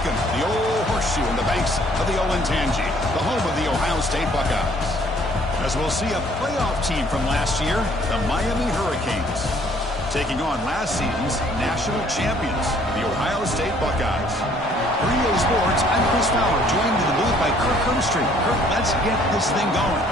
Welcome to the old horseshoe in the banks of the Olentangy, the home of the Ohio State Buckeyes. As we'll see a playoff team from last year, the Miami Hurricanes, taking on last season's national champions, the Ohio State Buckeyes. For EA Sports, I'm Chris Fowler, joined in the booth by Kirk Herbstreit. Kirk, let's get this thing going.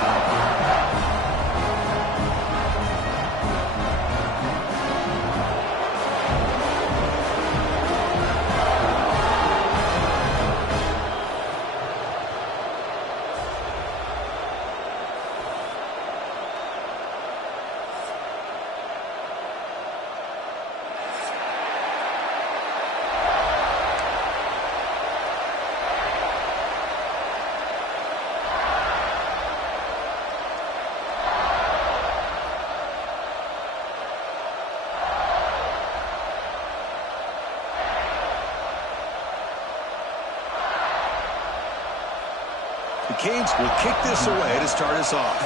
The Canes will kick this away to start us off.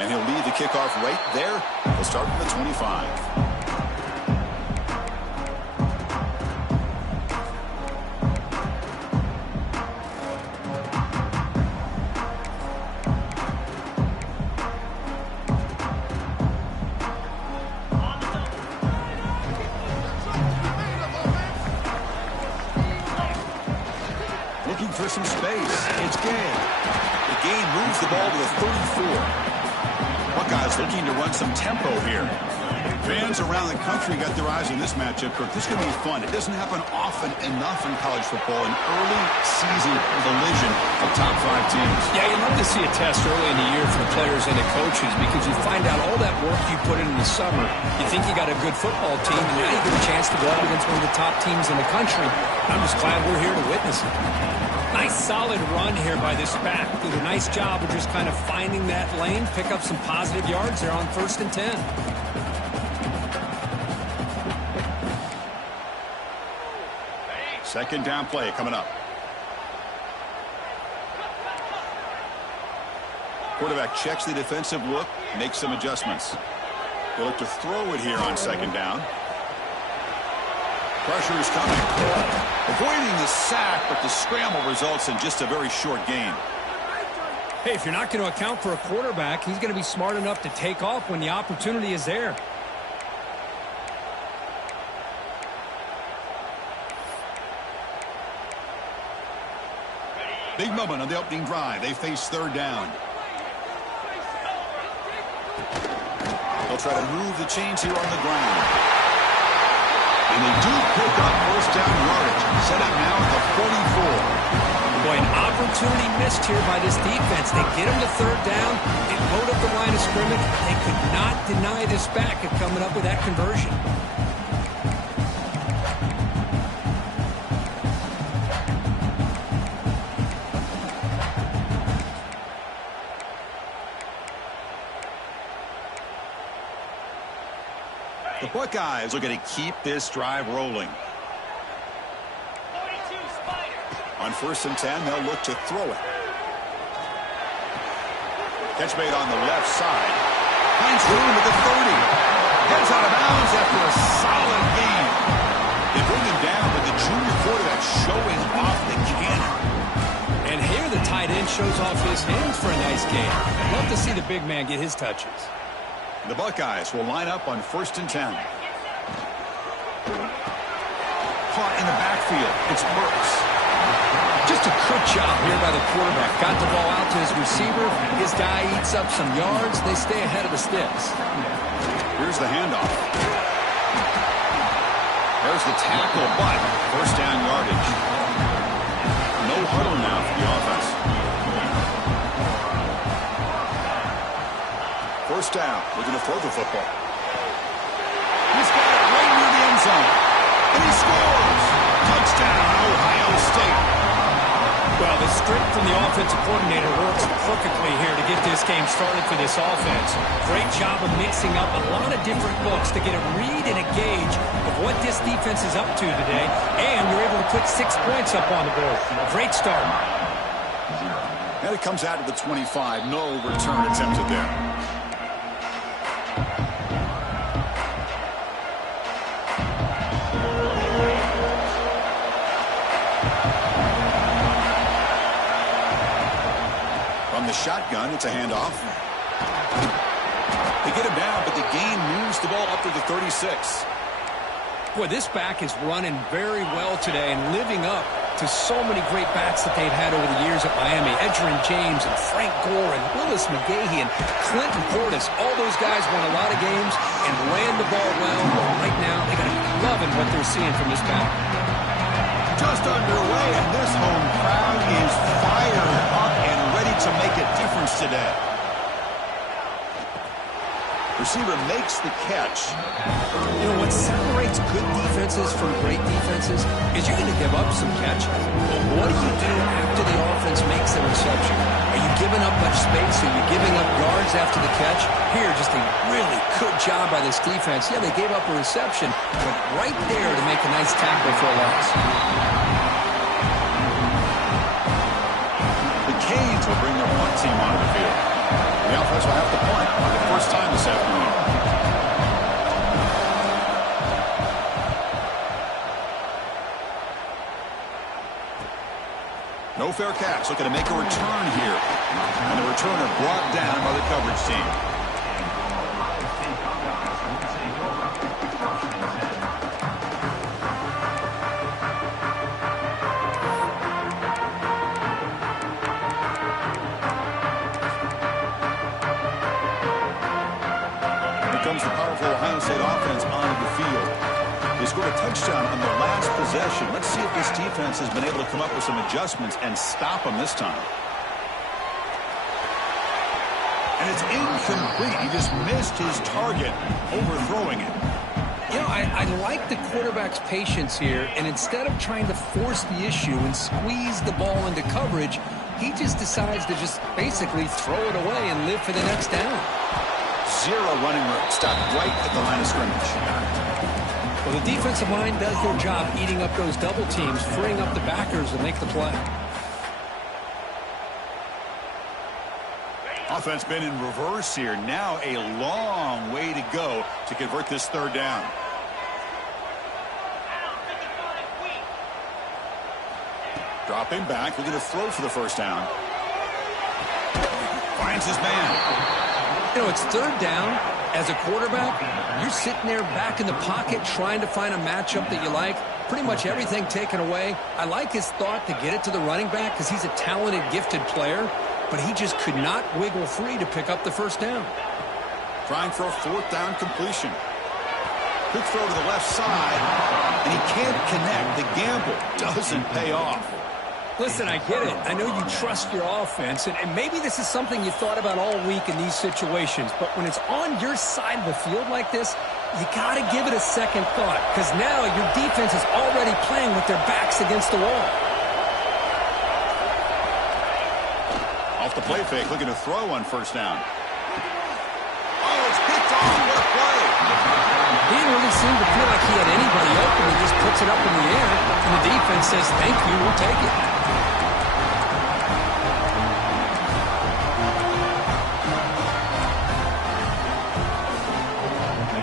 And he'll lead the kickoff right there. We'll start from the 25. Looking for some space. It's Game. The Game moves the ball to the 34. Buckeyes looking to run some tempo here. Fans around the country got their eyes on this matchup. This is going to be fun. It doesn't happen often enough in college football. An early season collision of top 5 teams. Yeah, you'd love to see a test early in the year for the players and the coaches because you find out all that work you put in the summer. You think you got a good football team, and now you get a chance to go out against one of the top teams in the country. I'm just glad we're here to witness it. Nice solid run here by this back. Did a nice job of just kind of finding that lane, pick up some positive yards there on 1st and 10. Second down play coming up. Quarterback checks the defensive look, makes some adjustments. They'll look to throw it here on 2nd down. Pressure is coming. Avoiding the sack, but the scramble results in just a very short gain. Hey, if you're not going to account for a quarterback, he's going to be smart enough to take off when the opportunity is there. Big moment on the opening drive. They face 3rd down. They'll try to move the chains here on the ground. And they do pick up 1st down yardage. Set up now at the 44. Boy, an opportunity missed here by this defense. They get him to 3rd down. They load up the line of scrimmage. They could not deny this back of coming up with that conversion. The Buckeyes looking to keep this drive rolling. On 1st and 10, they'll look to throw it. Catch made on the left side. Finds room at the 30. Heads out of bounds after a solid gain. They bring him down with the junior quarterback showing off the cannon. And here the tight end shows off his hands for a nice gain. Love to see the big man get his touches. The Buckeyes will line up on 1st and 10. Caught in the backfield. It's Burks. Just a good job here by the quarterback. Got the ball out to his receiver. His guy eats up some yards. They stay ahead of the sticks. Here's the handoff. There's the tackle, but 1st down yardage. No huddle now for the offense. 1st down, looking to throw the football. He's got it right near the end zone. And he scores! Touchdown, Ohio State. Well, the script from the offensive coordinator works perfectly here to get this game started for this offense. Great job of mixing up a lot of different looks to get a read and a gauge of what this defense is up to today. And you're able to put 6 points up on the board. Great start. And it comes out to the 25. No return attempted there. shotgun. It's a handoff. They get him down, but the gain moves the ball up to the 36. Boy, this back is running very well today and living up to so many great backs that they've had over the years at Miami. Edgerrin James and Frank Gore and Willis McGahee and Clinton Portis. All those guys won a lot of games and ran the ball well. Right now, they got to be loving what they're seeing from this back. Just underway, and this home crowd is fired up and ready to make a difference today. Receiver makes the catch. You know, what separates good defenses from great defenses is you're going to give up some catches. But what do you do after the offense makes the reception? Are you giving up much space? Are you giving up yards after the catch? Here, just a really good job by this defense. Yeah, they gave up a reception, but right there to make a nice tackle for a loss. The Canes will bring their punt team onto the field. The offense will have to punt for the first time this afternoon. No fair catch, looking to make a return here. And the returner brought down by the coverage team. Comes the powerful Ohio State offense onto the field. They scored a touchdown on their last possession. Let's see if this defense has been able to come up with some adjustments and stop them this time. And it's incomplete. He just missed his target, overthrowing it. You know, I like the quarterback's patience here, and instead of trying to force the issue and squeeze the ball into coverage, he just decides to just basically throw it away and live for the next down. Zero running room. Stopped right at the line of scrimmage. Well, the defensive line does their job eating up those double teams, freeing up the backers to make the play. Offense been in reverse here. Now a long way to go to convert this third down. Dropping back, looking to throw for the first down. Finds his man. You know, it's third down. As a quarterback, you're sitting there back in the pocket trying to find a matchup that you like. Pretty much everything taken away. I like his thought to get it to the running back because he's a talented, gifted player, but he just could not wiggle free to pick up the first down. Trying for a fourth down completion. Quick throw to the left side, and he can't connect. The gamble doesn't pay off. Listen, I get it. I know you trust your offense, and maybe this is something you thought about all week in these situations, but when it's on your side of the field like this, you got to give it a second thought, because now your defense is already playing with their backs against the wall. Off the play fake, looking to throw on first down. Oh, it's picked off. What a play. He didn't really seem to feel like he had anybody open. He just puts it up in the air, and the defense says, thank you, we'll take it.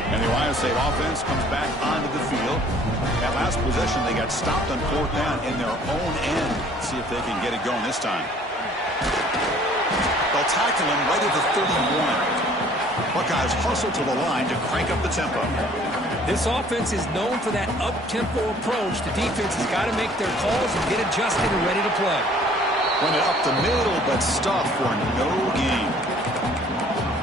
And the Ohio State offense comes back onto the field. That last possession, they got stopped on fourth down in their own end. Let's see if they can get it going this time. They'll tackle him right at the 31. Buckeyes hustle to the line to crank up the tempo. This offense is known for that up-tempo approach. The defense has got to make their calls and get adjusted and ready to play. Run it up the middle, but stuffed for no gain.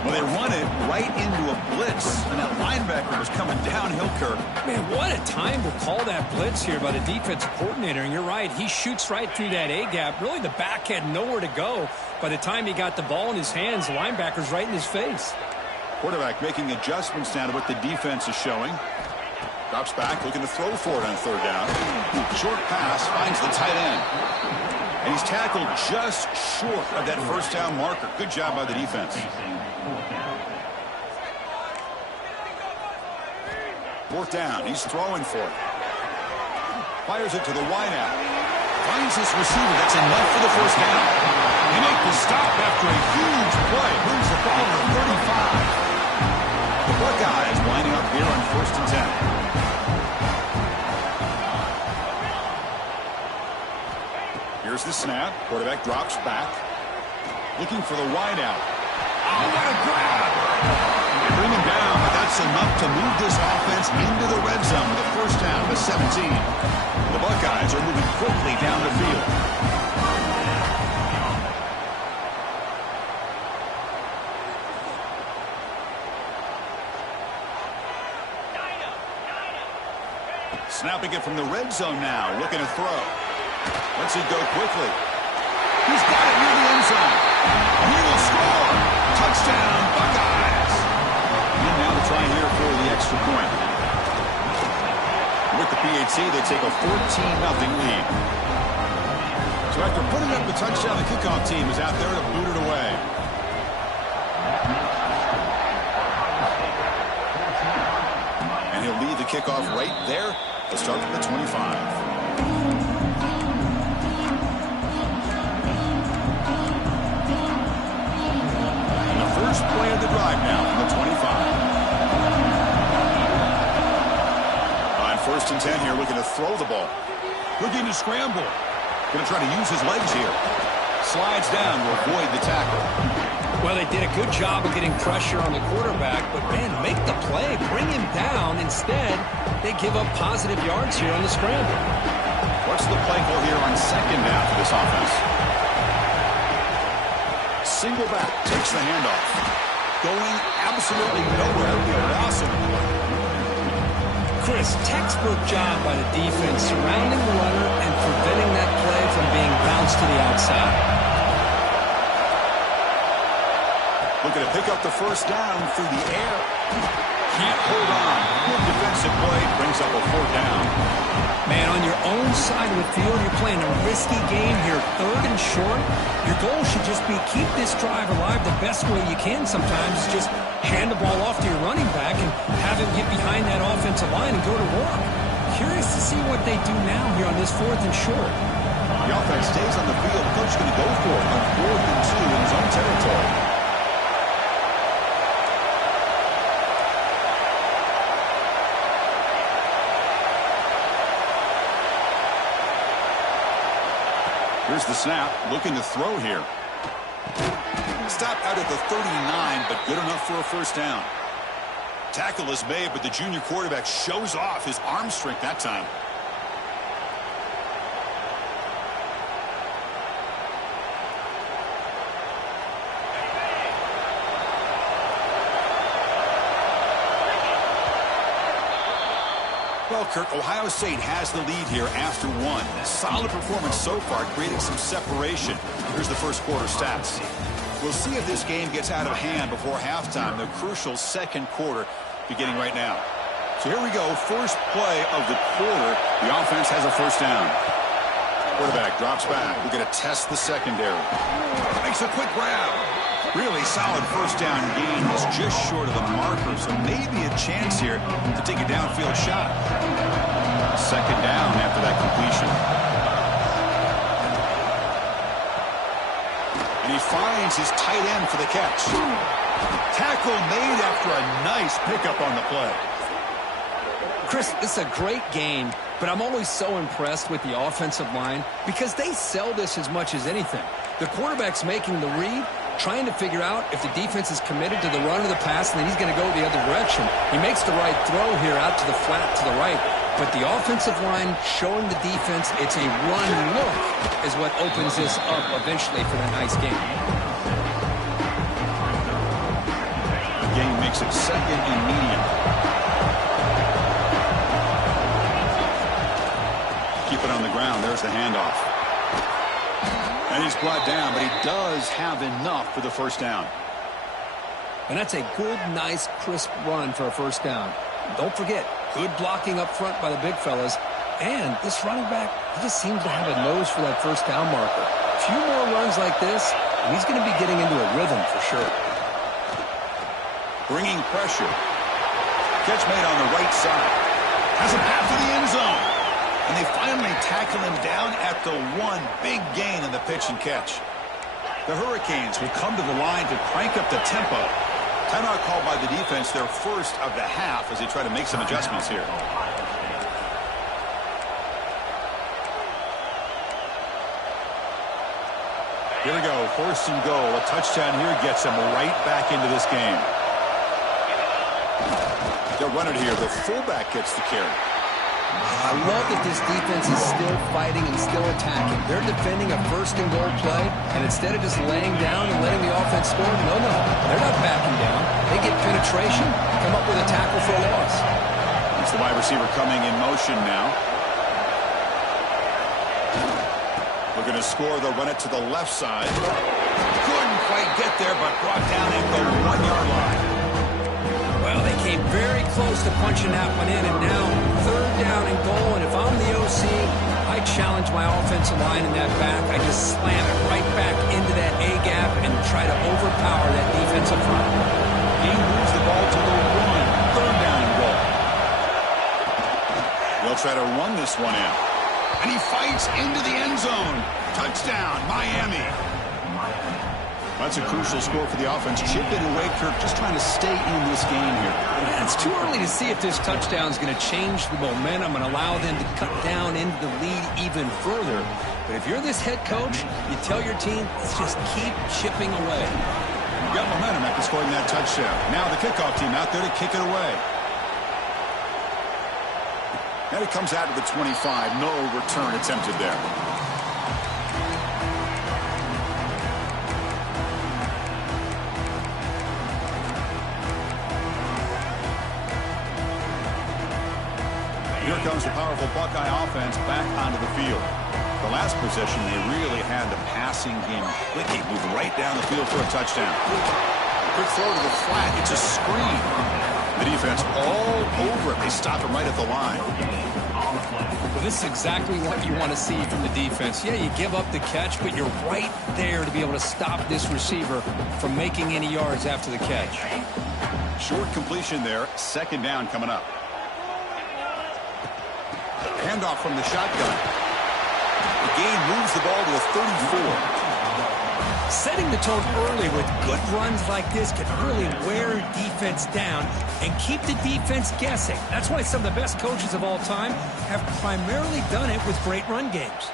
Well, they run it right into a blitz, and that linebacker was coming downhill, Kirk. Man, what a time to call that blitz here by the defensive coordinator. And you're right, he shoots right through that A-gap. Really, the back had nowhere to go. By the time he got the ball in his hands, the linebacker's right in his face. Quarterback making adjustments now to what the defense is showing. Drops back, looking to throw for it on third down. Short pass, finds the tight end. And he's tackled just short of that first down marker. Good job by the defense. Fourth down, he's throwing for it. Fires it to the wideout. Finds his receiver, that's enough for the first down. They make the stop after a huge play. Moves the ball to 35. The Buckeyes winding up here on 1st and 10. Here's the snap. Quarterback drops back. Looking for the wide out. Oh, what a grab! Bring him down, but that's enough to move this offense into the red zone with a first down to 17. The Buckeyes are moving quickly down the field. Snapping it from the red zone now, looking to throw. Lets it go quickly. He's got it near the end zone. And he will score. Touchdown, Buckeyes. And now to try here for the extra point. With the PAT, they take a 14-0 lead. So after putting up the touchdown, the kickoff team is out there to boot it away. And he'll lead the kickoff right there. Let's start from the 25. And the first play of the drive now from the 25. On 1st and 10 here, looking to throw the ball. Looking to scramble. Going to try to use his legs here. Slides down to avoid the tackle. Well, they did a good job of getting pressure on the quarterback, but, man, make the play, bring him down. Instead, they give up positive yards here on the scramble. What's the play call here on 2nd down for this offense? Single back, takes the handoff. Going absolutely nowhere. It'll be a loss of the play. Chris, textbook job by the defense surrounding the runner and preventing that play from being bounced to the outside. Looking to pick up the first down through the air. Can't hold on. Good defensive play brings up a 4th down. Man, on your own side of the field, you're playing a risky game here, 3rd and short. Your goal should just be keep this drive alive the best way you can sometimes. Just hand the ball off to your running back and have him get behind that offensive line and go to work. Curious to see what they do now here on this 4th and short. The offense stays on the field. The coach is going to go for it on 4th and 2 in his own territory. Here's the snap, looking to throw here. Stop out at the 39, but good enough for a first down. Tackle is made, but the junior quarterback shows off his arm strength that time. Well, Kirk, Ohio State has the lead here after 1. Solid performance so far, creating some separation. Here's the first quarter stats. We'll see if this game gets out of hand before halftime. The crucial 2nd quarter beginning right now. So here we go. First play of the quarter. The offense has a first down. Quarterback drops back. We're going to test the secondary. Makes a quick grab. Really solid first down gain. He's just short of the marker, so maybe a chance here to take a downfield shot. 2nd down after that completion. And he finds his tight end for the catch. Tackle made after a nice pickup on the play. Chris, this is a great game, but I'm always so impressed with the offensive line because they sell this as much as anything. The quarterback's making the read, trying to figure out if the defense is committed to the run or the pass, and then he's going to go the other direction. He makes the right throw here out to the flat to the right, but the offensive line showing the defense it's a run look is what opens this up eventually for that nice game. The game makes it 2nd and medium. Keep it on the ground. There's the handoff. And he's brought down, but he does have enough for the first down. And that's a good, nice, crisp run for a first down. Don't forget, good blocking up front by the big fellas. And this running back, he just seems to have a nose for that first down marker. A few more runs like this, and he's going to be getting into a rhythm for sure. Bringing pressure. Catch made on the right side. Has a path to the end zone. And they finally tackle him down at the 1. Big gain in the pitch and catch. The Hurricanes will come to the line to crank up the tempo. Timeout called by the defense, their first of the half, as they try to make some adjustments here. Here we go, 1st and goal. A touchdown here gets them right back into this game. They'll run it here. The fullback gets the carry. I love that this defense is still fighting and still attacking. They're defending a 1st and goal play, and instead of just laying down and letting the offense score, no, they're not backing down. They get penetration, come up with a tackle for a loss. It's the wide receiver coming in motion now. Looking to score, they'll run it to the left side. Couldn't quite get there, but brought down at the 1-yard line. Well, they came very close to punching that one in, and now 3rd down and goal. And if I'm the OC, I challenge my offensive line in that back. I just slam it right back into that A-gap and try to overpower that defensive front. He moves the ball to the 1. 3rd down and goal. They'll try to run this one in. And he fights into the end zone. Touchdown, Miami. That's a crucial score for the offense. Chipping away, Kirk, just trying to stay in this game here. Yeah, it's too early to see if this touchdown is going to change the momentum and allow them to cut down into the lead even further. But if you're this head coach, you tell your team, let's just keep chipping away. You got momentum after scoring that touchdown. Now the kickoff team out there to kick it away. And it comes out of the 25. No return attempted there. Here comes the powerful Buckeye offense back onto the field. The last possession, they really had the passing game clicking, moved right down the field for a touchdown. Quick throw to the flat. It's a screen. The defense all over it. They stop it right at the line. Well, this is exactly what you want to see from the defense. Yeah, you give up the catch, but you're right there to be able to stop this receiver from making any yards after the catch. Short completion there. 2nd down coming up. Handoff from the shotgun. The game moves the ball to the 34. Setting the tone early with good runs like this can really wear defense down and keep the defense guessing. That's why some of the best coaches of all time have primarily done it with great run games.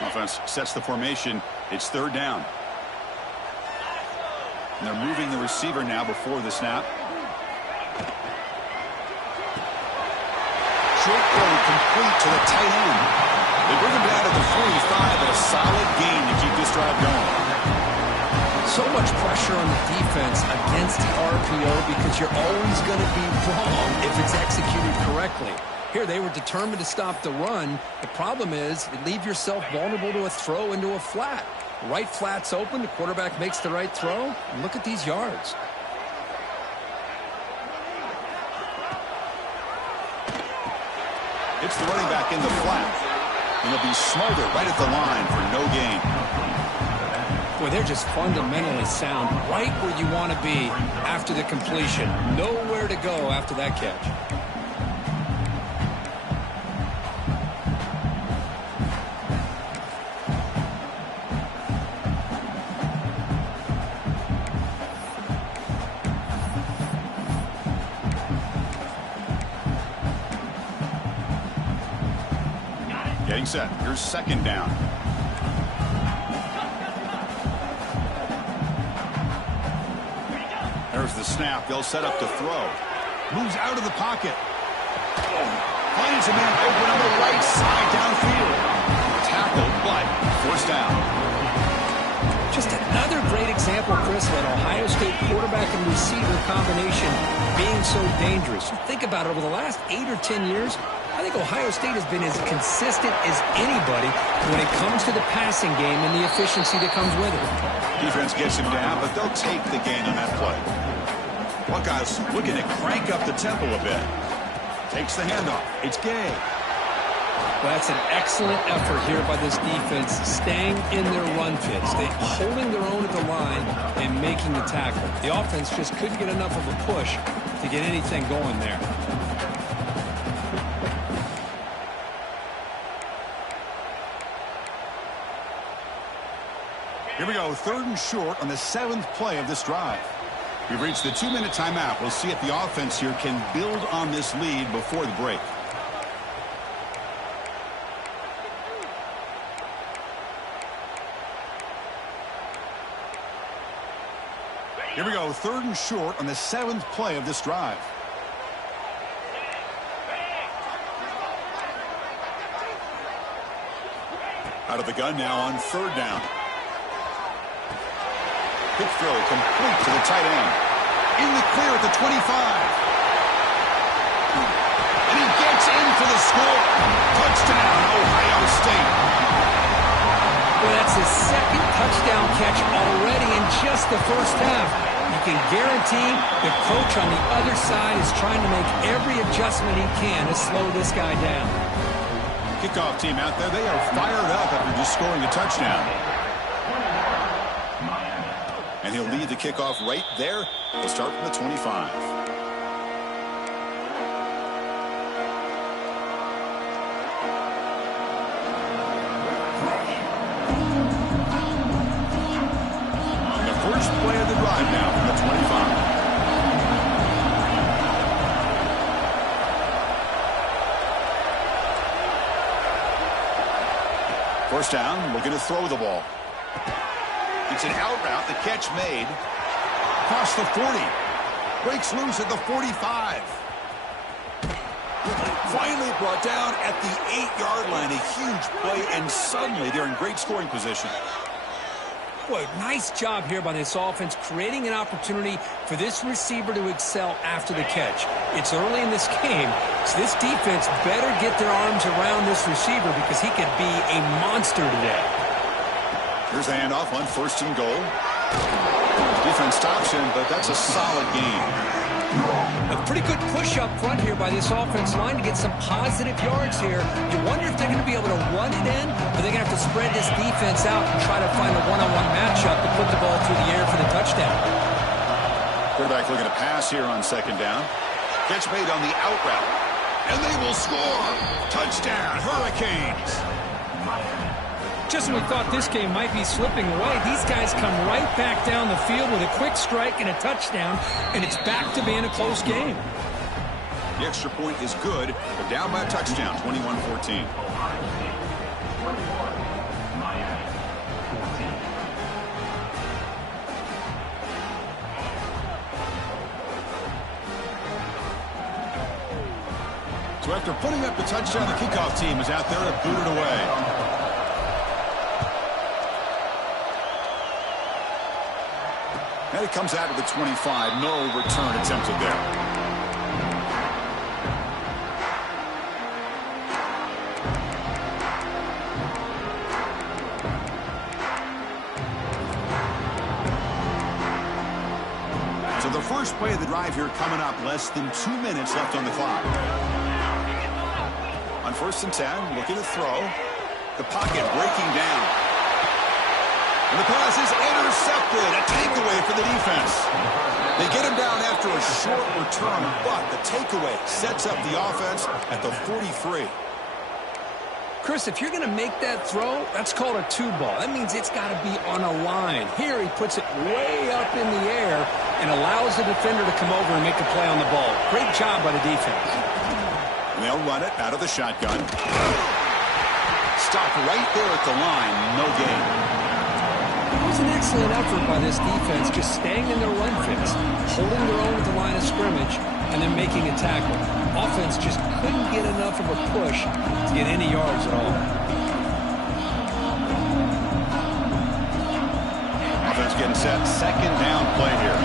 Offense sets the formation. It's 3rd down. And they're moving the receiver now before the snap. Short throw complete to the tight end. They bring him down to the 45, but a solid gain to keep this drive going. So much pressure on the defense against the RPO because you're always going to be wrong if it's executed correctly. Here, they were determined to stop the run. The problem is you leave yourself vulnerable to a throw into a flat. Right flat's open, the quarterback makes the right throw, and look at these yards. It's the running back in the flat. And he'll be smothered right at the line for no gain. Boy, they're just fundamentally sound right where you want to be after the completion. Nowhere to go after that catch. Getting set. Here's 2nd down. There's the snap. They'll set up to throw. Moves out of the pocket. Finds a man open on the right side downfield. Tackled, but 1st down. Just another great example, Chris, of an Ohio State quarterback and receiver combination being so dangerous. You think about it, over the last 8 or 10 years, I think Ohio State has been as consistent as anybody when it comes to the passing game and the efficiency that comes with it. Defense gets him down, but they'll take the gain on that play. Buckeyes looking to crank up the tempo a bit. Takes the handoff. It's Gay. Well, that's an excellent effort here by this defense, staying in their run fits. They holding their own at the line and making the tackle. The offense just couldn't get enough of a push to get anything going there. Here we go, 3rd and short on the 7th play of this drive. We've reached the 2-minute timeout. We'll see if the offense here can build on this lead before the break. Here we go, 3rd and short on the 7th play of this drive. Out of the gun now on 3rd down. Quick throw complete to the tight end. In the clear at the 25. And he gets in for the score. Touchdown, Ohio State. Well, that's his 2nd touchdown catch already in just the first half. You can guarantee the coach on the other side is trying to make every adjustment he can to slow this guy down. Kickoff team out there, they are fired up after just scoring a touchdown. And he'll lead the kickoff right there. He'll start from the 25. And the first play of the drive now from the 25. First down, looking to throw the ball. It's an out route, the catch made. Across the 40. Breaks loose at the 45. Finally brought down at the 8-yard line. A huge play, and suddenly they're in great scoring position. Boy, nice job here by this offense, creating an opportunity for this receiver to excel after the catch. It's early in this game, so this defense better get their arms around this receiver because he could be a monster today. Here's the handoff on 1st and goal. Defense stops him, but that's a solid game. A pretty good push up front here by this offense line to get some positive yards here. You wonder if they're going to be able to run it in, or they're going to have to spread this defense out and try to find a one-on-one matchup to put the ball through the air for the touchdown. Quarterback looking to pass here on 2nd down. Catch made on the out route. And they will score. Touchdown, Hurricanes. Just when we thought this game might be slipping away, these guys come right back down the field with a quick strike and a touchdown, and it's back to being a close game. The extra point is good, but down by a touchdown, 21-14. So after putting up the touchdown, the kickoff team is out there to boot it away. And it comes out of the 25. No return attempted there. So the first play of the drive here coming up. Less than 2 minutes left on the clock. On 1st and 10, looking to throw. The pocket breaking down. And the pass is intercepted. A takeaway for the defense. They get him down after a short return, but the takeaway sets up the offense at the 43. Chris, if you're going to make that throw, that's called a 2-ball. That means it's got to be on a line. Here he puts it way up in the air and allows the defender to come over and make a play on the ball. Great job by the defense. And they'll run it out of the shotgun. Stopped right there at the line. No gain. It was an excellent effort by this defense, just staying in their run fix, holding their own at the line of scrimmage, and then making a tackle. Offense just couldn't get enough of a push to get any yards at all. Offense getting set. 2nd down play here.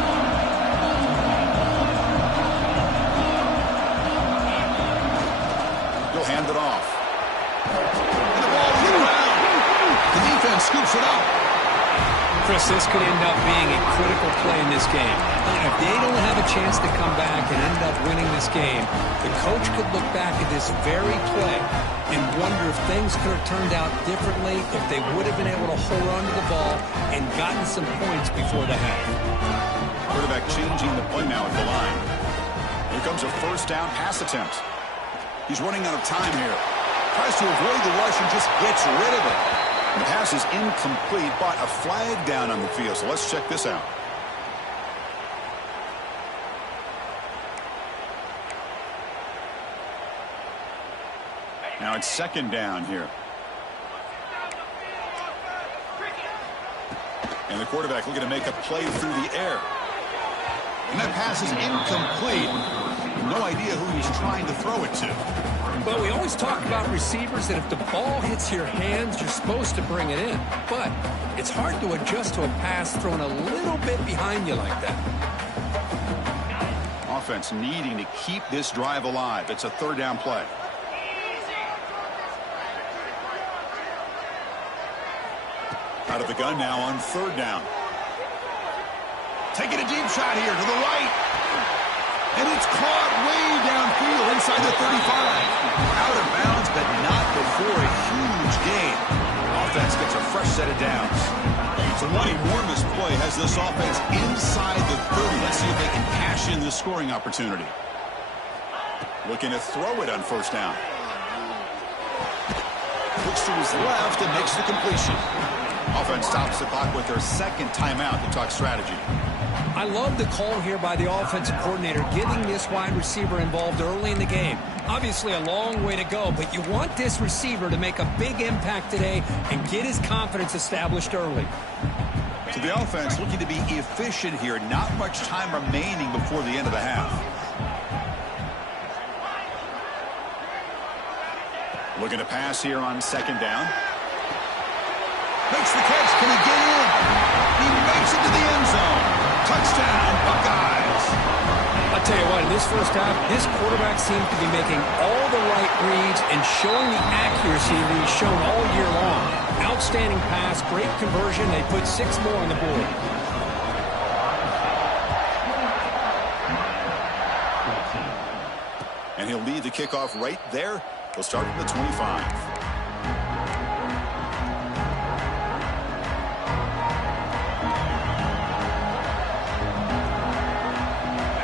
He'll hand it off. And the ball hit around. The defense scoops it up. Chris, this could end up being a critical play in this game. And if they don't have a chance to come back and end up winning this game, the coach could look back at this very play and wonder if things could have turned out differently, if they would have been able to hold on to the ball and gotten some points before the half. Quarterback changing the play now at the line. Here comes a 1st down pass attempt. He's running out of time here. Tries to avoid the rush and just gets rid of it. The pass is incomplete, but a flag down on the field. So let's check this out. Now it's second down here. And the quarterback looking to make a play through the air. And that pass is incomplete. No idea who he's trying to throw it to. Well, we always talk about receivers that if the ball hits your hands, you're supposed to bring it in. But it's hard to adjust to a pass thrown a little bit behind you like that. Offense needing to keep this drive alive. It's a third down play. Out of the gun now on third down. Taking a deep shot here to the right. And it's caught way downfield inside the 35. Out of bounds, but not before a huge gain. Offense gets a fresh set of downs. So one enormous play has this offense inside the 30. Let's see if they can cash in this scoring opportunity. Looking to throw it on first down. Looks to his left and makes the completion. Offense stops the clock with their second timeout to talk strategy. I love the call here by the offensive coordinator, getting this wide receiver involved early in the game. Obviously a long way to go, but you want this receiver to make a big impact today and get his confidence established early. So the offense looking to be efficient here. Not much time remaining before the end of the half. Looking to pass here on second down. Makes the catch. Can he get in? He makes it to the end zone. Touchdown, Buckeyes. I'll tell you what, in this first half, this quarterback seems to be making all the right reads and showing the accuracy that he's shown all year long. Outstanding pass, great conversion. They put 6 more on the board. And he'll lead the kickoff right there. He'll start at the 25.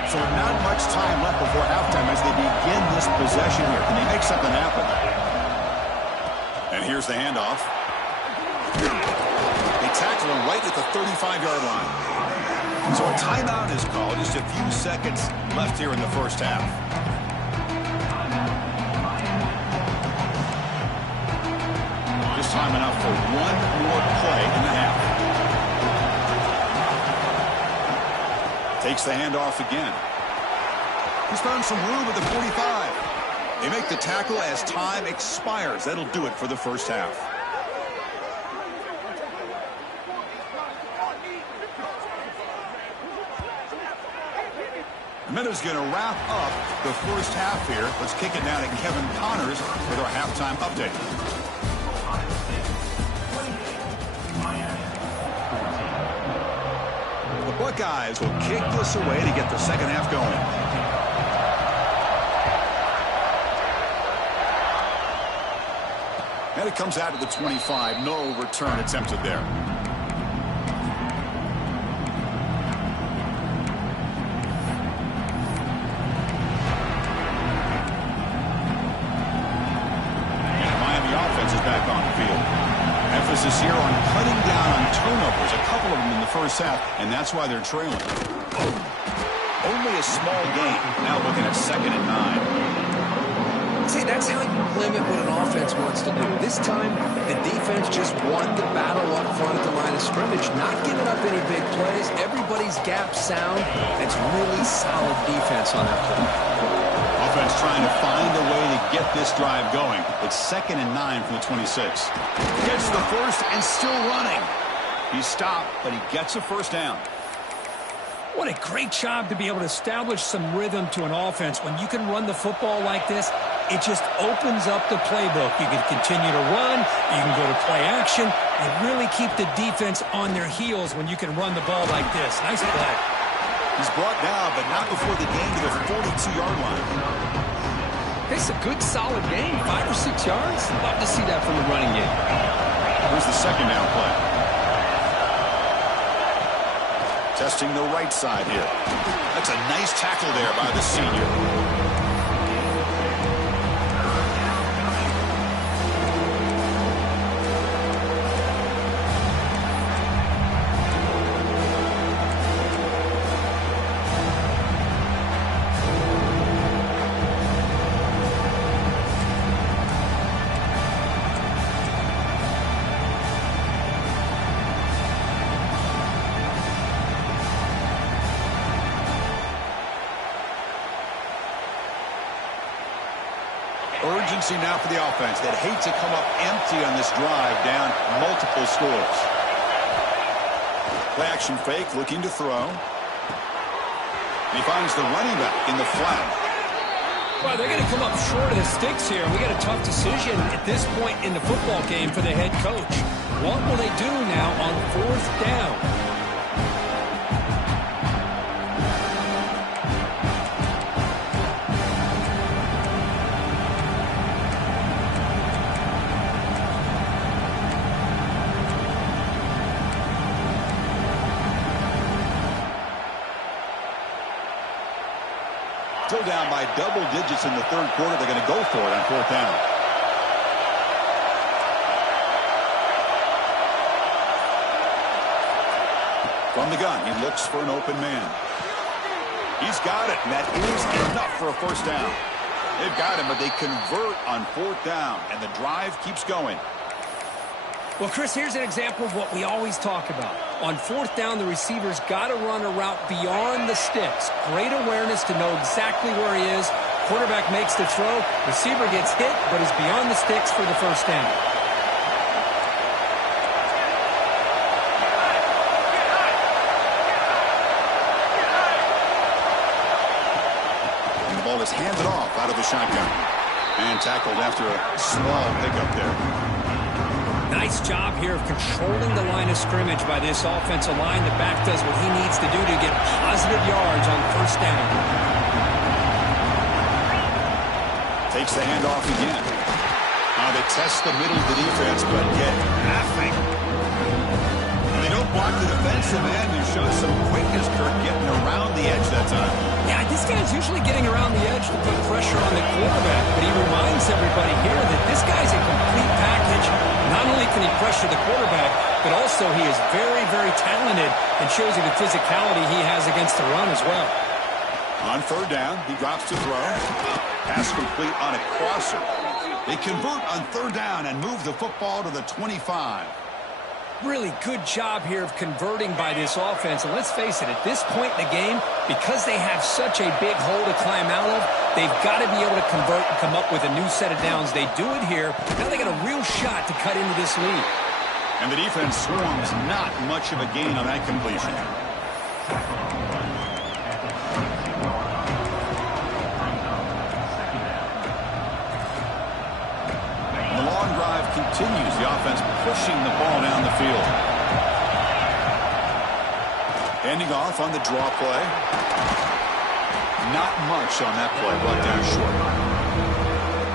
So not much time left before halftime as they begin this possession here. Can they make something happen? And here's the handoff. They tackle him right at the 35-yard line. So a timeout is called. Just a few seconds left here in the first half. Just time enough for one more play in the half. Takes the handoff again. He's found some room at the 45. They make the tackle as time expires. That'll do it for the first half. The minute's going to wrap up the first half here. Let's kick it down to Kevin Connors with our halftime update. The Buckeyes will kick this away to get the second half going. And it comes out to the 25. No return attempted there. And Miami offense is back on the field. Emphasis here on cutting down on turnovers, a couple of them in the first half, and that's why they're trailing. Only a small gain. Now looking at 2nd and 9. See, that's how you limit what an offense wants to do. This time, the defense just won the battle up front at the line of scrimmage, not giving up any big plays. Everybody's gap sound. It's really solid defense on that play. Offense trying to find a way to get this drive going. It's 2nd and 9 from the 26. Gets the first and still running. He stopped, but he gets a first down. What a great job to be able to establish some rhythm to an offense. When you can run the football like this, it just opens up the playbook. You can continue to run. You can go to play action. And really keep the defense on their heels when you can run the ball like this. Nice play. He's brought down, but not before the gain to the 42-yard line. It's a good, solid game. 5 or 6 yards. Love to see that from the running game. Here's the second down play. Testing the right side here. That's a nice tackle there by the senior. urgency now for the offense. They'd hate to come up empty on this drive, down multiple scores. Play action fake, looking to throw. He finds the running back in the flat. Well, they're going to come up short of the sticks here. We got a tough decision at this point in the football game for the head coach. What will they do now on 4th down? Still down by double digits in the third quarter. They're going to go for it on 4th down. From the gun, he looks for an open man. He's got it, and that is enough for a first down. They've got him, but they convert on 4th down, and the drive keeps going. Well, Chris, here's an example of what we always talk about. On 4th down, the receiver's got to run a route beyond the sticks. Great awareness to know exactly where he is. Quarterback makes the throw. Receiver gets hit, but is beyond the sticks for the first down. And the ball is handed off out of the shotgun. And tackled after a small pickup there. Nice job here of controlling the line of scrimmage by this offensive line. The back does what he needs to do to get positive yards on 1st down. Takes the handoff again. They test the middle of the defense, but get nothing. They don't block the defensive end and show some quickness, Kirk, getting around the edge that time. Yeah, this guy's usually getting around the edge to put pressure on the quarterback, but he reminds everybody here that this guy's a complete package. Not only can he pressure the quarterback, but also he is very, very talented and shows you the physicality he has against the run as well. On 3rd down, he drops to throw. Pass complete on a crosser. They convert on 3rd down and move the football to the 25. Really good job here of converting by this offense. And let's face it, at this point in the game, because they have such a big hole to climb out of, they've got to be able to convert and come up with a new set of downs. They do it here. Now they got a real shot to cut into this lead. And the defense swarms, not much of a gain on that completion. The long drive continues. The offense pushing the ball down the field. Handing off on the draw play. Not much on that play. Brought down short.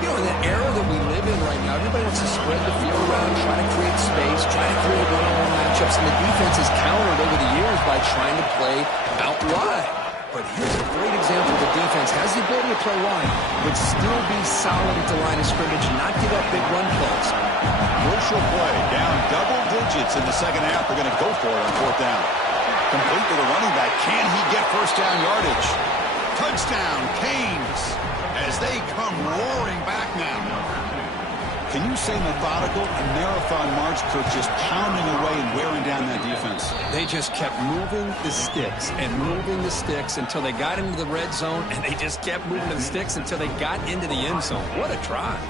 You know, in the era that we live in right now, everybody wants to spread the field around, try to create space, try to create one-on-one matchups, and the defense has countered over the years by trying to play out wide. But here's a great example. The defense has the ability to play wide, but still be solid at the line of scrimmage, not give up big run plays. Crucial play. Down double digits in the second half. They're going to go for it on 4th down. Complete to the running back. Can he get first down yardage? Touchdown, Canes, as they come roaring back now. Can you say methodical? A marathon march, Kirk, just pounding away and wearing down that defense. They just kept moving the sticks and moving the sticks until they got into the red zone, and they just kept moving the sticks until they got into the end zone. What a drive.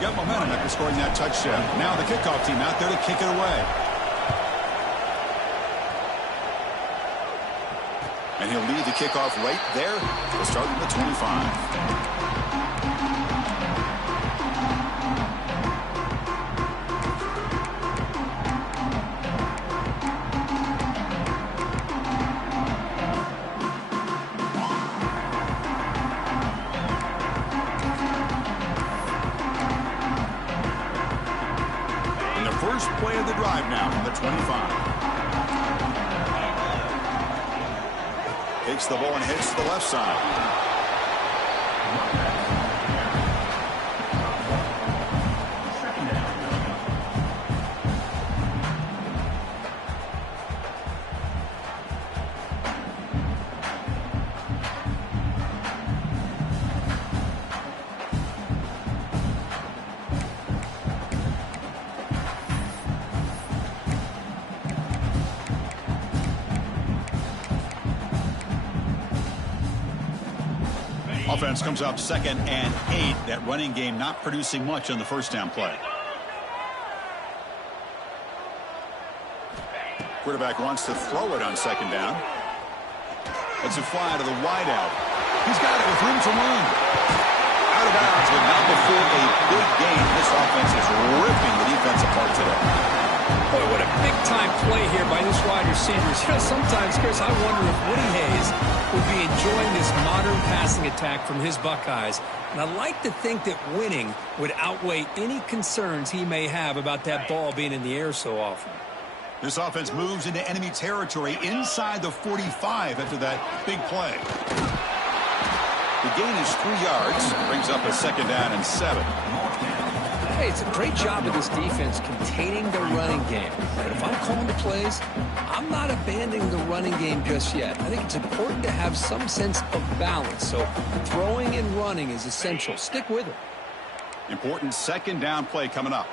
Got momentum after scoring that touchdown. Now the kickoff team out there to kick it away. And he'll lead the kickoff right there. We'll start at the 25. And the first play of the drive now on the 25. Takes the ball and hits the left side. Offense comes up 2nd and 8. That running game not producing much on the first down play. Quarterback wants to throw it on 2nd down. It's a fly to the wideout. He's got it with room to run. Out of bounds, but not before a big gain. This offense is ripping the defense apart today. Boy, what a big-time play here by this wide receiver. You know, sometimes, Chris, I wonder if Woody Hayes would be enjoying this modern passing attack from his Buckeyes. And I like to think that winning would outweigh any concerns he may have about that ball being in the air so often. This offense moves into enemy territory inside the 45 after that big play. The gain is 3 yards. Brings up a 2nd down and 7. Hey, it's a great job of this defense containing the running game. And if I'm calling the plays, I'm not abandoning the running game just yet. I think it's important to have some sense of balance. So throwing and running is essential. Stick with it. Important 2nd down play coming up.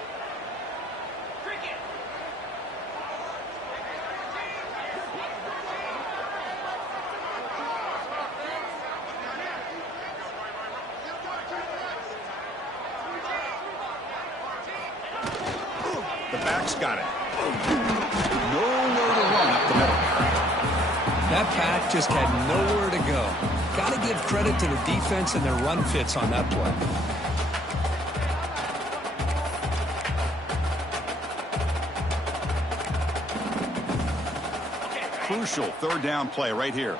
Got it. Nowhere to run up the middle. That path just had nowhere to go. Got to give credit to the defense and their run fits on that play. Crucial 3rd down play right here.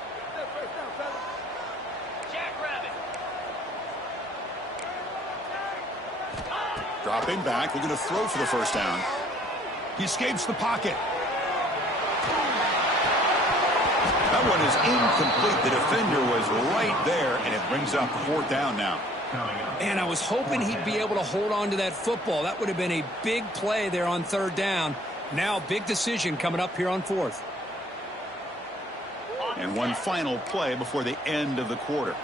Dropping back, looking to throw for the 1st down. He escapes the pocket. That one is incomplete. The defender was right there, and it brings up 4th down now. And I was hoping he'd be able to hold on to that football. That would have been a big play there on 3rd down. Now, big decision coming up here on 4th. And one final play before the end of the quarter.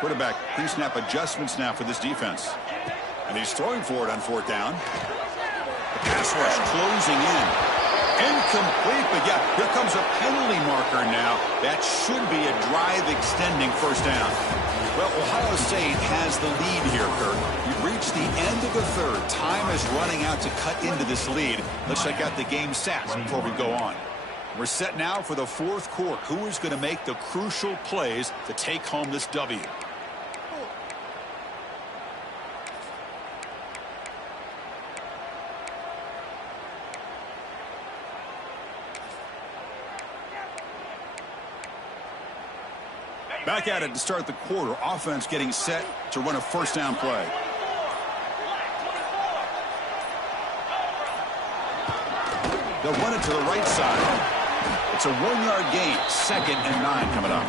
Quarterback pre-snap adjustments now for this defense. And he's throwing for it on 4th down. The pass rush closing in. Incomplete, but yeah, here comes a penalty marker now. That should be a drive-extending 1st down. Well, Ohio State has the lead here, Kirk. You've reached the end of the 3rd. Time is running out to cut into this lead. Let's check out the game stats before we go on. We're set now for the 4th quarter. Who is going to make the crucial plays to take home this W? Back at it to start the quarter. Offense getting set to run a 1st down play. They'll run it to the right side. It's a 1-yard gain. 2nd and 9 coming up.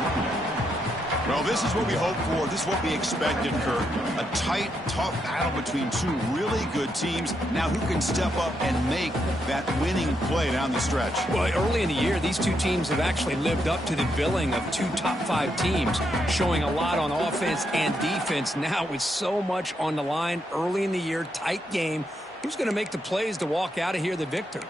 Well, this is what we hope for. This is what we expected, Kirk. A tight, tough battle between 2 really good teams. Now, who can step up and make that winning play down the stretch? Well, early in the year, these 2 teams have actually lived up to the billing of 2 top 5 teams, showing a lot on offense and defense. Now, with so much on the line early in the year, tight game, who's going to make the plays to walk out of here the victor?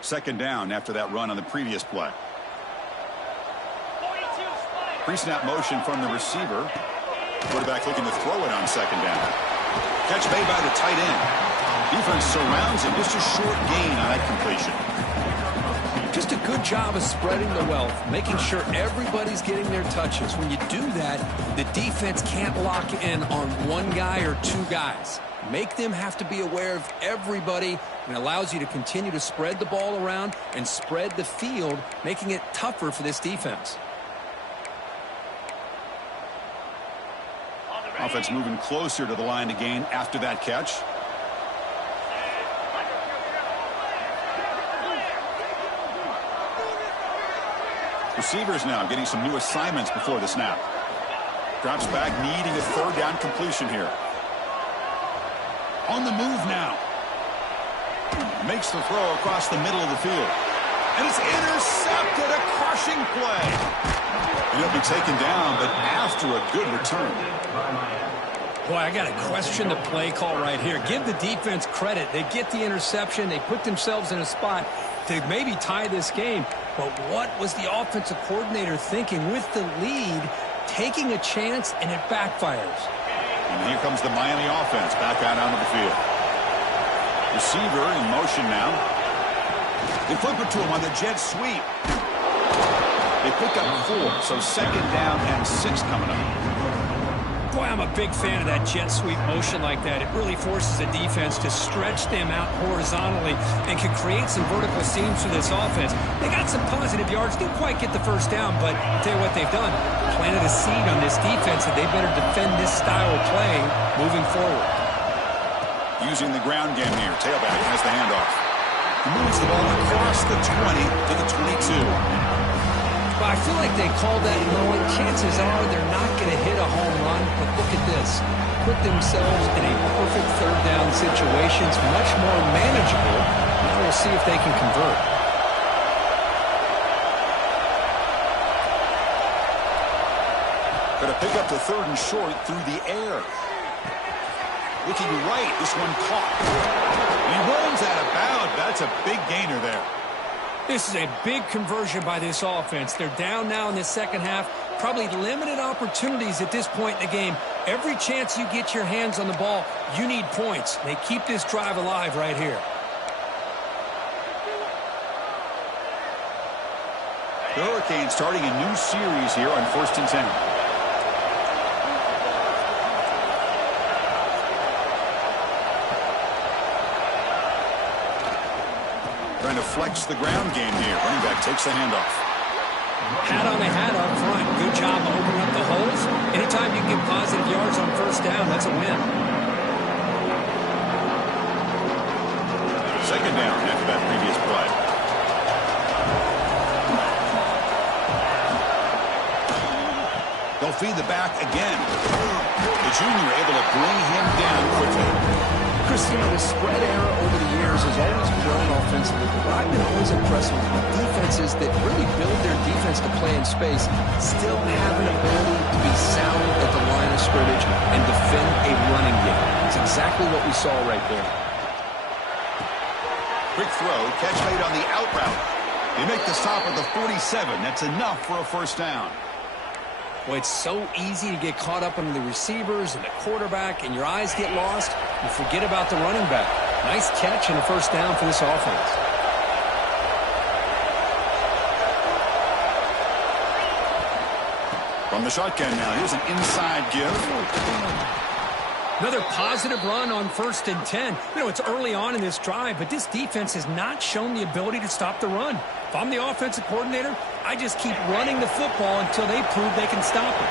Second down after that run on the previous play. Pre-snap motion from the receiver. Quarterback looking to throw it on 2nd down. Catch made by the tight end. Defense surrounds him. Just a short gain on that completion. Just a good job of spreading the wealth, making sure everybody's getting their touches. When you do that, the defense can't lock in on 1 guy or 2 guys. Make them have to be aware of everybody, and allows you to continue to spread the ball around and spread the field, making it tougher for this defense. Offense moving closer to the line to gain after that catch. Receivers now getting some new assignments before the snap. Drops back, needing a 3rd down completion here. On the move now. Makes the throw across the middle of the field. And it's intercepted. A crushing play. He'll be taken down, but after a good return. Boy, I got to question the play call right here. Give the defense credit. They get the interception. They put themselves in a spot to maybe tie this game. But what was the offensive coordinator thinking with the lead, taking a chance, and it backfires? And here comes the Miami offense back out onto the field. Receiver in motion now. They flip it to him on the jet sweep. They pick up 4, so 2nd down and 6 coming up. Boy, I'm a big fan of that jet sweep motion like that. It really forces the defense to stretch them out horizontally and can create some vertical seams for this offense. They got some positive yards, didn't quite get the first down, but I'll tell you what they've done. Planted a seed on this defense that they better defend this style of play moving forward. Using the ground game here. Tailback has the handoff. He moves the ball across the 20 to the 22. Well, I feel like they called that knowing chances are they're not going to hit a home run, but look at this. Put themselves in a perfect 3rd down situation. It's much more manageable. Now we'll see if they can convert. Going to pick up the 3rd and short through the air. Looking right, this one caught. He rolls out of bounds. That's a big gainer there. This is a big conversion by this offense. They're down now in the second half. Probably limited opportunities at this point in the game. Every chance you get your hands on the ball, you need points. They keep this drive alive right here. The Hurricanes starting a new series here on 1st and 10. Trying to flex the ground game here. Running back takes the handoff. Hat on the hat up front. Good job opening up the holes. Anytime you can get positive yards on 1st down, that's a win. 2nd down after that previous play. They'll feed the back again. The junior able to bring him down quickly. Chris, you know, the spread era over the years has always grown offensively, but I've been always impressed with defenses that really build their defense to play in space, still have an ability to be sound at the line of scrimmage and defend a running game. It's exactly what we saw right there. Quick throw, catch made on the out route. They make the stop at the 47. That's enough for a 1st down. Well, it's so easy to get caught up on the receivers and the quarterback, and your eyes get lost. You forget about the running back. Nice catch and a 1st down for this offense. From the shotgun now, here's an inside give. Another positive run on 1st and 10. You know, it's early on in this drive, but this defense has not shown the ability to stop the run. If I'm the offensive coordinator, I just keep running the football until they prove they can stop it.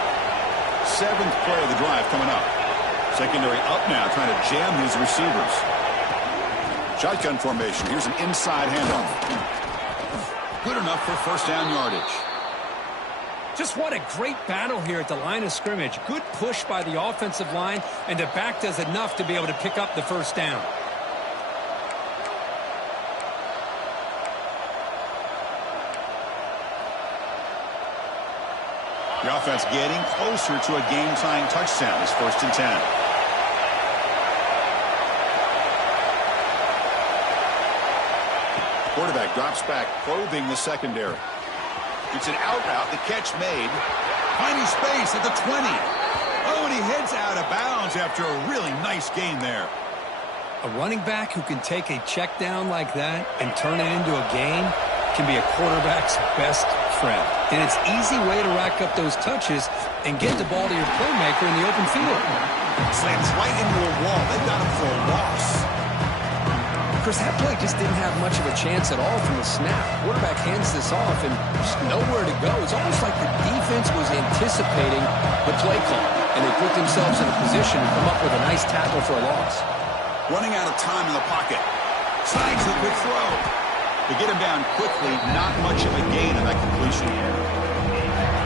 7th play of the drive coming up. Secondary up now, trying to jam these receivers. Shotgun formation. Here's an inside handoff. Good enough for 1st down yardage. Just what a great battle here at the line of scrimmage. Good push by the offensive line, and the back does enough to be able to pick up the 1st down. The offense getting closer to a game-tying touchdown. It's 1st and 10. Quarterback drops back, probing the secondary. It's an out route, the catch made. Finding space at the 20. Oh, and he heads out of bounds after a really nice gain there. A running back who can take a check down like that and turn it into a gain can be a quarterback's best friend. And it's an easy way to rack up those touches and get the ball to your playmaker in the open field. Slams right into a wall. They've got him for a loss. Chris, that play just didn't have much of a chance at all from the snap. Quarterback hands this off and just nowhere to go. It's almost like the defense was anticipating the play call, and they put themselves in a position to come up with a nice tackle for a loss. Running out of time in the pocket. Snags the quick throw. To get him down quickly, not much of a gain on that completion.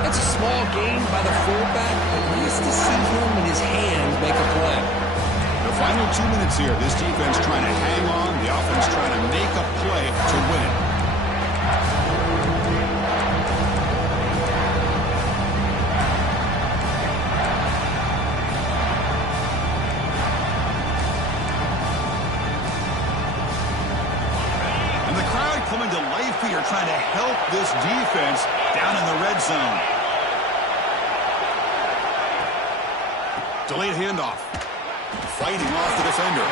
That's a small gain by the fullback, but nice to see him and his hands make a play. The final 2 minutes here. This defense trying to hang on. The offense trying to make a play to win it. trying to help this defense down in the red zone. Delayed handoff. Fighting off the defender.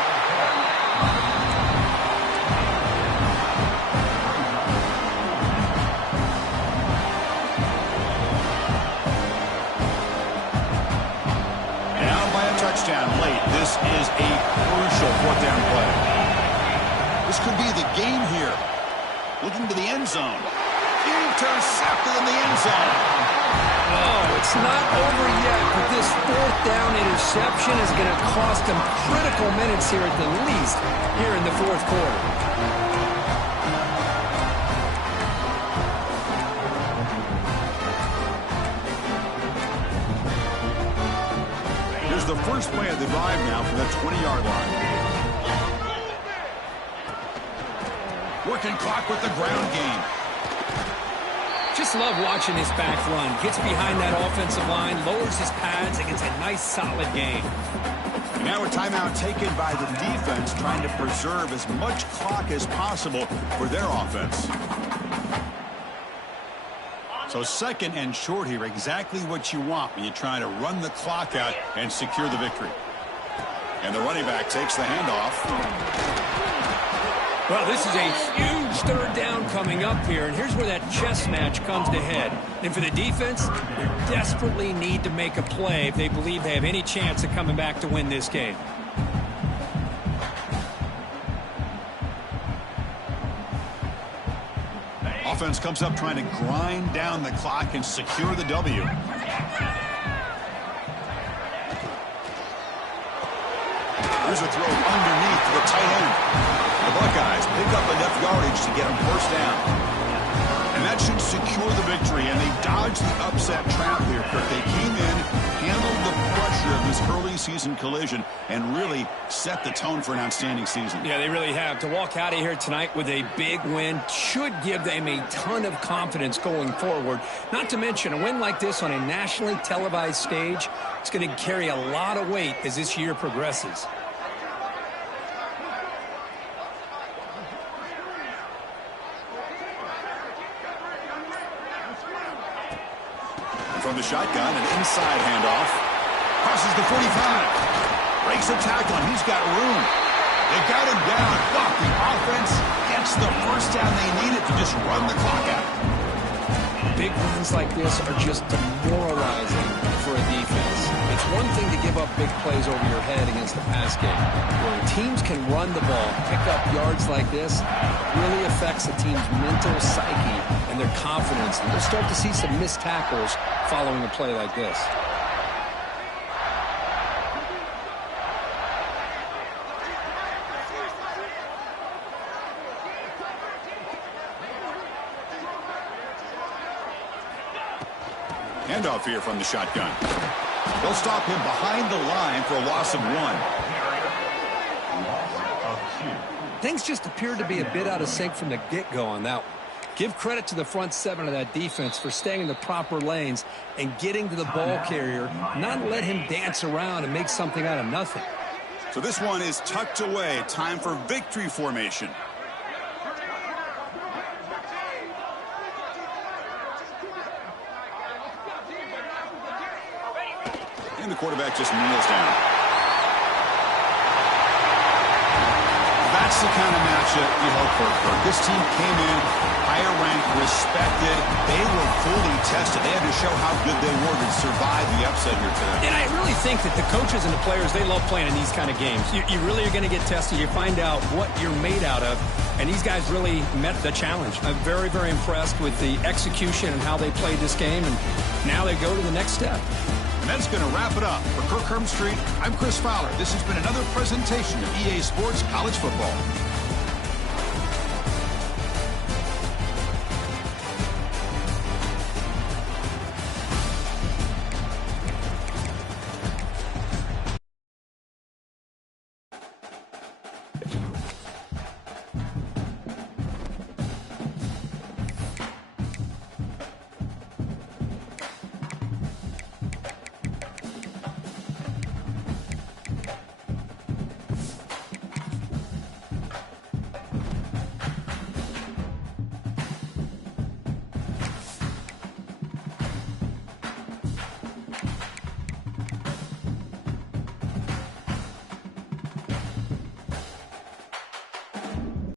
Down by a touchdown late. This is a crucial fourth down play. This could be the game here. Looking to the end zone. Intercepted in the end zone. Oh, it's not over yet, but this fourth down interception is going to cost them critical minutes here at the least here in the fourth quarter. Here's the first play of the drive now from the 20-yard line. Working clock with the ground game. Just love watching this back run. Gets behind that offensive line, lowers his pads, and gets a nice, solid gain. And now a timeout taken by the defense, trying to preserve as much clock as possible for their offense. So second and short here, exactly what you want when you try to run the clock out and secure the victory. And the running back takes the handoff. Well, this is a huge third down coming up here, and here's where that chess match comes to head. And for the defense, they desperately need to make a play if they believe they have any chance of coming back to win this game. Offense comes up trying to grind down the clock and secure the W. Here's a throw underneath to the tight end. The Buckeyes pick up enough yardage to get them first down. And that should secure the victory, and they dodged the upset trap here, Kirk. They came in, handled the pressure of this early season collision, and really set the tone for an outstanding season. Yeah, they really have. To walk out of here tonight with a big win should give them a ton of confidence going forward. Not to mention, a win like this on a nationally televised stage, it's going to carry a lot of weight as this year progresses. From the shotgun, an inside handoff. Crosses the 45. Breaks a tackle, and he's got room. They got him down, but the offense gets the first down they needed to just run the clock out. Big runs like this are just demoralizing for a defense. It's one thing to give up big plays over your head against the pass game. When teams can run the ball, pick up yards like this, it really affects the team's mental psyche and their confidence. And you'll start to see some missed tackles following a play like this. Handoff here from the shotgun. They'll stop him behind the line for a loss of 1. Things just appeared to be a bit out of sync from the get-go on that one. Give credit to the front seven of that defense for staying in the proper lanes and getting to the ball carrier, not let him dance around and make something out of nothing. So this one is tucked away. Time for victory formation. And the quarterback just kneels down. That's the kind of matchup you hope for. This team came in higher ranked, respected. They were fully tested. They had to show how good they were to survive the upset here today. And I really think that the coaches and the players, they love playing in these kind of games. You really are going to get tested. You find out what you're made out of. And these guys really met the challenge. I'm very, very impressed with the execution and how they played this game. And now they go to the next step. And that's going to wrap it up. For Kirk Herbstreit, I'm Chris Fowler. This has been another presentation of EA Sports College Football.